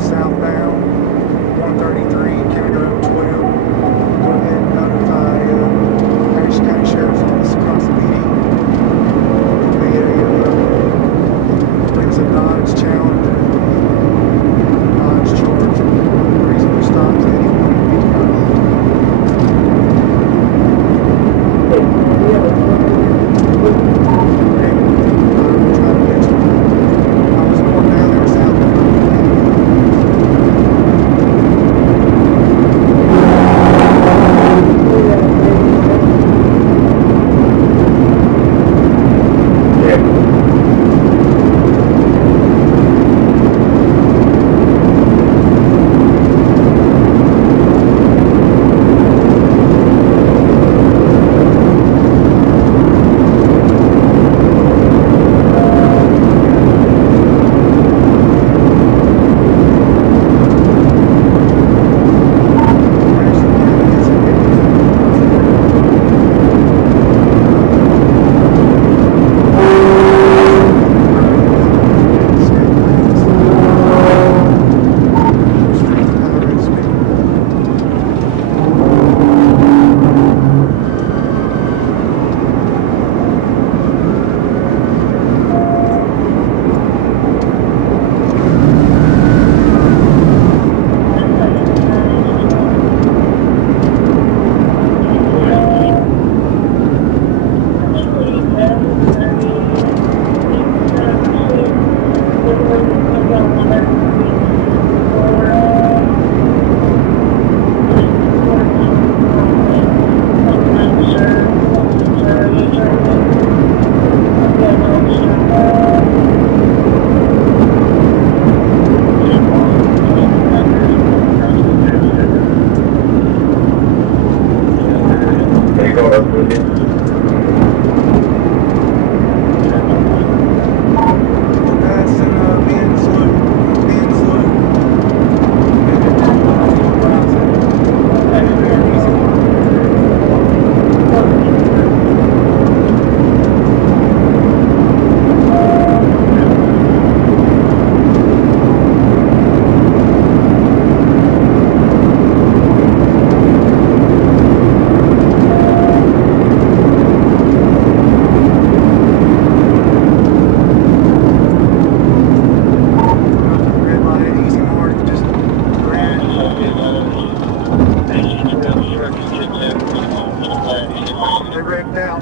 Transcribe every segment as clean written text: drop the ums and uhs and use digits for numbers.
Southbound, 133, County Road 12. Go ahead and notify Harrison County Sheriff's Office across the PD. Brings a Dodge Challenger. Dodge Charger. Reasonable stop to anyone.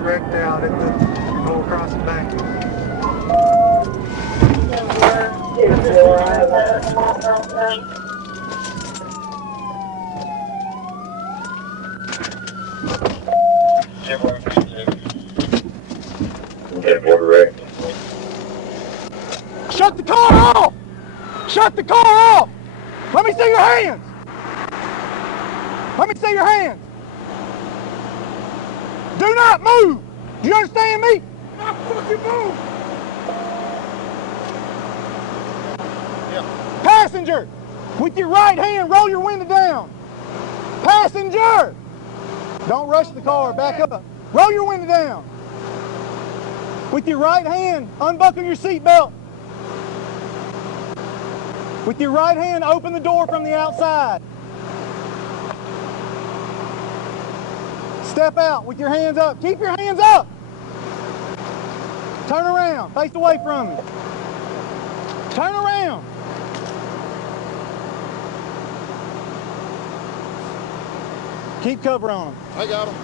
Wrecked out at the whole crossing bank. Shut the car off! Shut the car off! Let me see your hands! Let me see your hands! Do not move! Do you understand me? Not fucking move! Yeah. Passenger! With your right hand, roll your window down. Passenger! Don't rush the car, back up. Roll your window down. With your right hand, unbuckle your seatbelt. With your right hand, open the door from the outside. Step out with your hands up. Keep your hands up. Turn around. Face away from me. Turn around. Keep cover on them. I got them.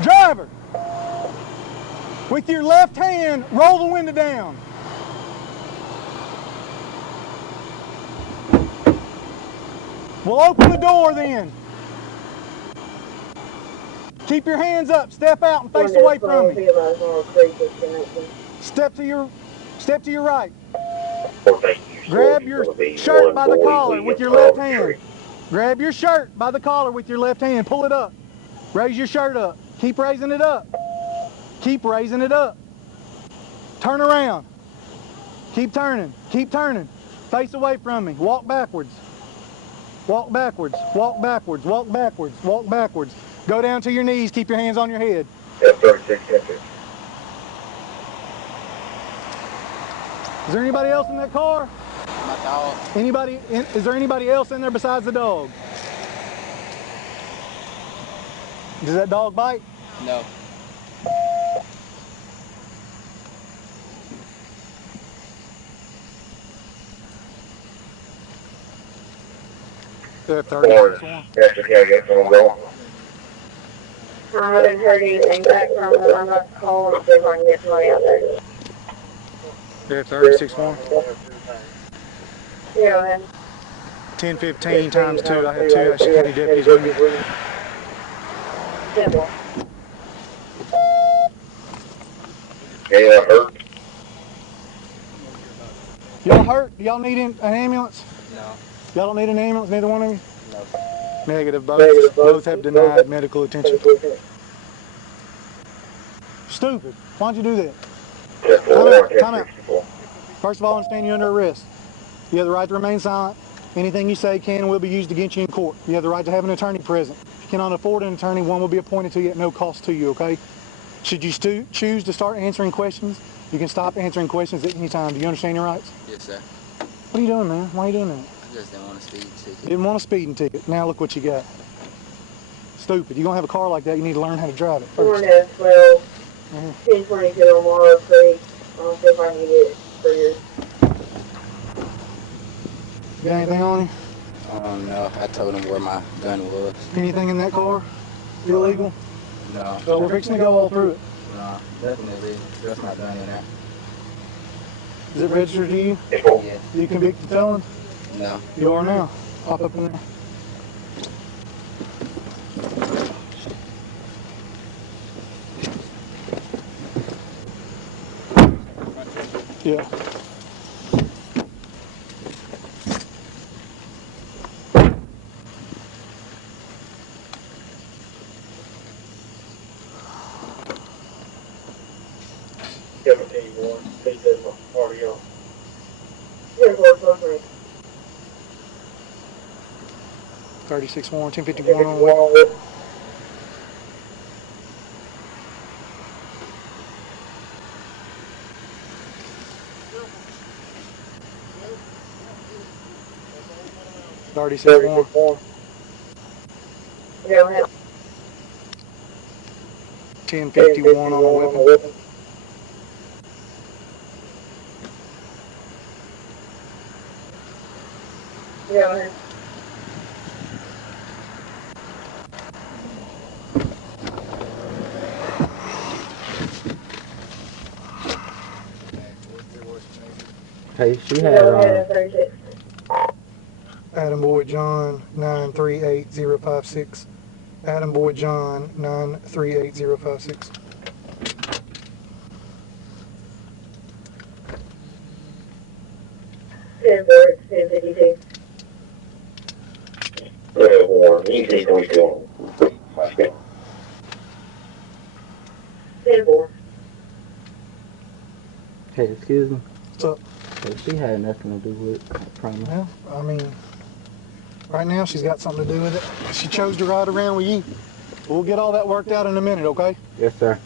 Driver, with your left hand, roll the window down. We'll open the door then. Keep your hands up, step out and face away from me. Step to your right. Grab your shirt by the collar with your left hand. Grab your shirt by the collar with your left hand. Pull it up. Raise your shirt up. Keep raising it up. Keep raising it up. Turn around. Keep turning. Keep turning. Face away from me. Walk backwards. Walk backwards. Walk backwards. Walk backwards. Walk backwards. Go down to your knees. Keep your hands on your head. F36, Is there anybody else in that car? My dog. Is there anybody else in there besides the dog? Does that dog bite? No. F-36. I haven't heard anything back from them. I'm going to call and see if I can get somebody out there. F-36-1. Yeah, go ahead. 1015 times 2. I have 2 Ashley County deputies with me. Simple. Yeah, hurt. Y'all hurt? Do y'all need an ambulance? No. Y'all don't need an ambulance, neither one of you? No. Negative. Both have denied medical attention. Stupid. Why'd you do that? Time out. First of all, I understand you're under arrest. You have the right to remain silent. Anything you say can and will be used against you in court. You have the right to have an attorney present. If you cannot afford an attorney, one will be appointed to you at no cost to you, okay? Should you choose to start answering questions, you can stop answering questions at any time. Do you understand your rights? Yes, sir. What are you doing, man? Why are you doing that? I just didn't want a speeding ticket. You didn't want a speeding ticket. Now look what you got. Stupid. You're going to have a car like that, you need to learn how to drive it first. 4-12, 1022 on Morrow Creek. I'll see if I can get it for you. Got anything on you? No. I told him where my gun was. Anything in that car illegal? No. So we're fixing to go all through it. No, definitely. Just my gun in there. Is it registered to you? Yeah. You convicted felon? No. You are now. Pop up in there. Yeah. Please do my party on. Here's what's over it. 36 warrant, 1051 on the way. Go ahead. 1051 on the weapon. Go ahead. Hey, she Go had ahead, 36. Adam Boyd John 938-056. Adam Boyd John 938-056. 10-4, 1052. 10-4. Hey, excuse me. What's up? Hey, she had nothing to do with it, I promise. Well, I mean, right now she's got something to do with it. She chose to ride around with you. We'll get all that worked out in a minute, okay? Yes, sir.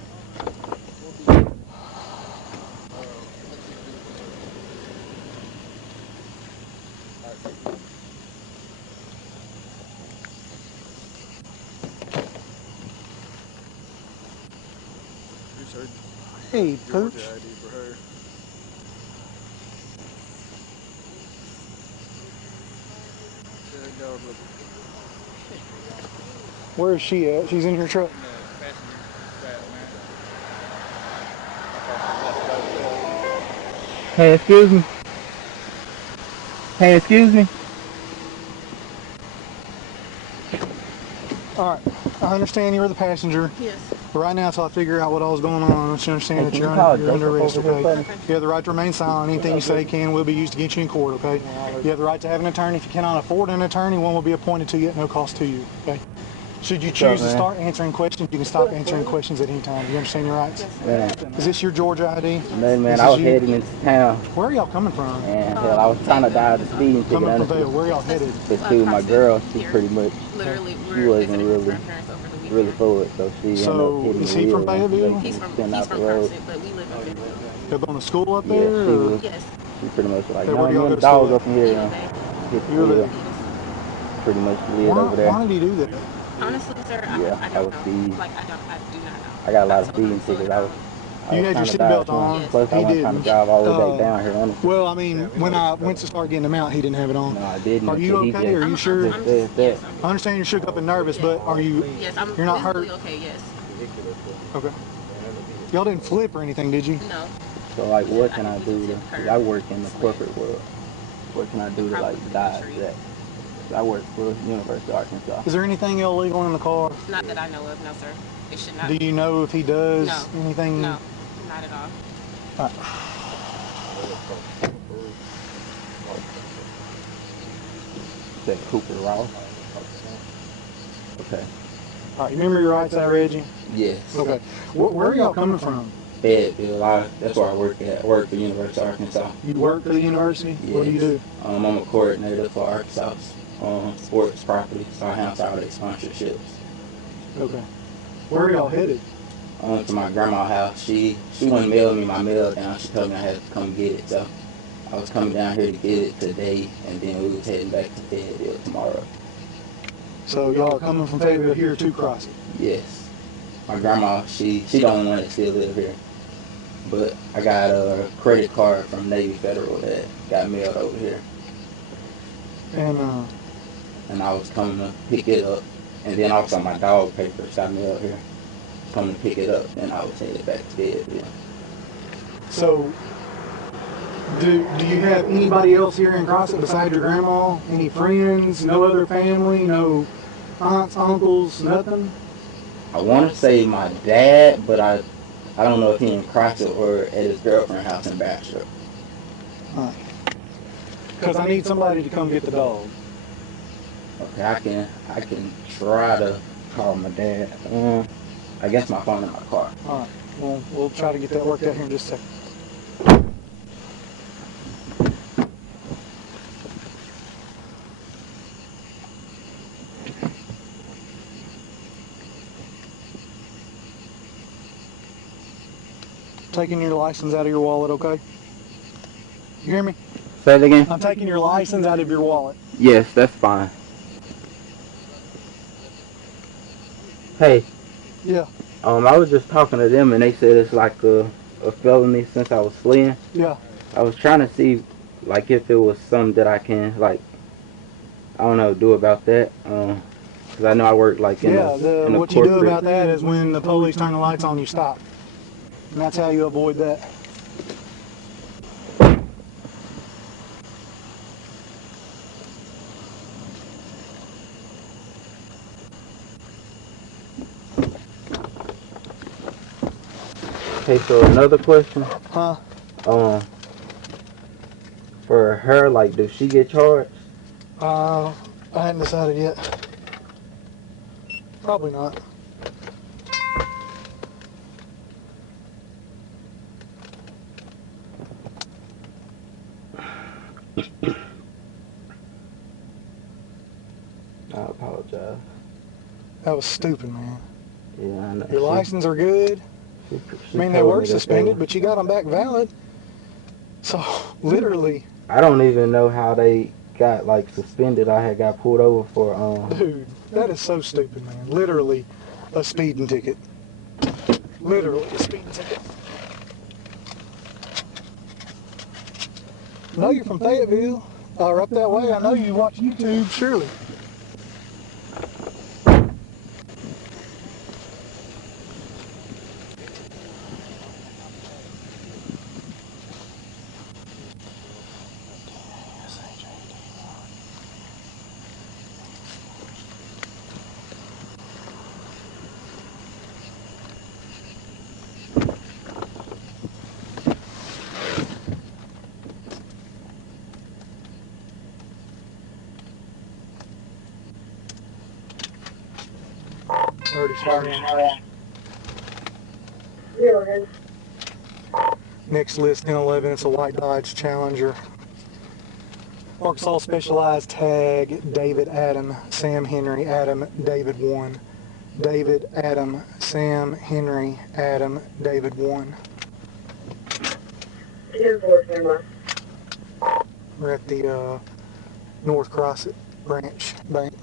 Hey, Pooch. Where is she at? She's in your truck. Hey, excuse me. Hey, excuse me. All right. I understand you were the passenger. Yes. But right now, until I figure out what all is going on, I want you to understand that you're call under arrest, Jacob over here, okay? You have the right to remain silent. Anything you say can and will be used against you in court, okay? You have the right to have an attorney. If you cannot afford an attorney, one will be appointed to you at no cost to you, okay? Should you choose to start answering questions, you can stop answering questions at any time. Do you understand your rights? Man, Is this your Georgia ID? man, I was heading into town. Where are y'all coming from? And hell, I was trying to dial the speeding ticket. Coming from Vail. Where are y'all headed? But too, my girl, she pretty much, Literally, she wasn't really really forward, so she ended up So, hitting is the he from wheel and Fayetteville? He's from spinning out the road. Crescent, but we live in Fayetteville. They're going to school up Yeah, there? she Or? was. Yes. She pretty much like, Hey, no, where do y'all man, go to dog school up in here Eagle and Bay. hit the Eagle Bay. wheel. Pretty much lived over there. Why did he do that? Honestly, sir, Yeah, I I don't was know. speeding. Like, I do not know. I got a lot of So speeding so tickets. if I You was had your trying to dodge seatbelt one. on. Yes. Plus, I He wasn't trying to didn't. drive all the way back down here, honestly. Well, I mean, when I went to start getting him out, he didn't have it on. No, I didn't. Are you until he okay? Are just, you sure? just said that. I understand you're shook up and nervous, but are you? Yes, I'm You're not physically hurt? okay, yes. Okay. Y'all didn't flip or anything, did you? No. So, like, what can I think do we to, just because I work in the corporate world. What can I do to, Probably like, dodge industry. that? 'Cause I work for University of Arkansas. Is there anything illegal in the car? Not that I know of, no, sir. It should not. Do you know if he does No. anything? No, not at all. Said Cooper Ross. Okay. All right, you remember your rights, Reggie? Yes. Okay. Where are y'all coming from? Fayetteville. That's where I work at. I work for University of Arkansas. You work for the university? What do you do? I'm a coordinator for Arkansas sports property, so I handle all their sponsorships. Okay. Where are y'all headed? To my grandma's house. She wouldn't mail me my mail down. She told me I had to come get it, so I was coming down here to get it today, and then we was heading back to Fayetteville tomorrow. So y'all are coming from Fayetteville here to Crossett? Yes. My grandma, she the only one that still live here. But I got a credit card from Navy Federal that got mailed over here. And I was coming to pick it up. And then also my dog papers got mailed here. Coming to pick it up, and I was headed back to Fayetteville. so, do you have anybody else here in Crossett besides your grandma? Any friends? No other family? No aunts, uncles? Nothing? I want to say my dad, but I don't know if he in Crossett or at his girlfriend's house in Bastrop. Because I need somebody to come get the dog. Okay, I can try to call my dad. I guess my phone in my car. All right. Well, we'll try to get that worked out here in just a second. Taking your license out of your wallet, okay? You hear me? Say it again? I'm taking your license out of your wallet. Yes, that's fine. Hey, Yeah. I was just talking to them, and they said it's like a felony since I was fleeing. Yeah. I was trying to see, like, if it was something that I can, like, I don't know, do about that. Because I know I work, like, in a what you do corporate. about that is when the police turn the lights on, you stop. And that's how you avoid that. Okay, so another question. Huh? For her, like, does she get charged? I hadn't decided yet. Probably not. I apologize. That was stupid, man. Yeah, I know. Your license are good. She I mean, they told were me that suspended, but you got them back valid. So, literally, I don't even know how they got, like, suspended. I had got pulled over for, dude, that is so stupid, man. Literally, a speeding ticket. Literally, a speeding ticket. I know you're from Fayetteville, or up that way. I know you watch YouTube, surely. Already started. Next list, 1011, it's a white Dodge Challenger. Arkansas Specialized Tag, David Adam, Sam Henry, Adam, David 1. David, Adam, Sam, Henry, Adam, David 1. 2-4 standby. We're at the North Crossett branch bank.